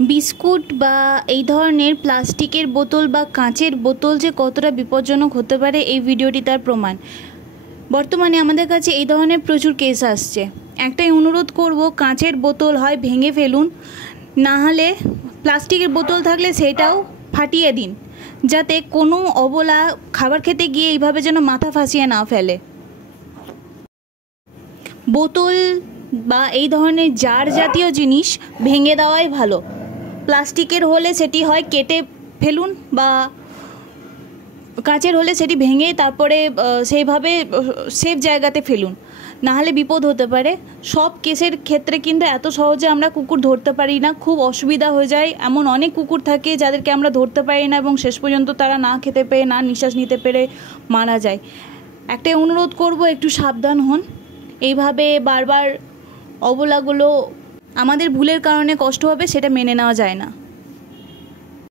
Biscuit বা এই ধরনের প্লাস্টিকের বোতল বা কাঁচের বোতল যে কতটা বিপজ্জনক হতে পারে এই ভিডিওটি তার প্রমাণ। বর্তমানে আমাদের কাছে এই ধরনের প্রচুর কেস আসছে। একটাই অনুরোধ করব, কাঁচের বোতল হয় ভেঙে ফেলুন, না হলে প্লাস্টিকের বোতল থাকলে সেটাও ফাটিয়ে দিন, যাতে কোনো অবলা খাবার খেতে গিয়ে এইভাবে যেন মাথা ফাঁসিয়ে না ফেলে। বোতল বা এই ধরনের জার জাতীয় জিনিস ভেঙে দেওয়াই ভালো। প্লাস্টিকের হলে সেটি হয় কেটে ফেলুন, বা কাঁচের হলে সেটি ভেঙে তারপরে সেইভাবে সেফ জায়গাতে ফেলুন, নাহলে বিপদ হতে পারে। সব কেসের ক্ষেত্রে কিন্তু এত সহজে আমরা কুকুর ধরতে পারি না, খুব অসুবিধা হয়ে যায়। এমন অনেক কুকুর থাকে যাদেরকে আমরা ধরতে পারি না এবং শেষ পর্যন্ত তারা না খেতে পেরে, না নিঃশ্বাস নিতে পেরে মারা যায়। একটাই অনুরোধ করব, একটু সাবধান হন। এইভাবে বারবার অবলাগুলো আমাদের ভুলের কারণে কষ্ট হবে, সেটা মেনে নেওয়া যায় না।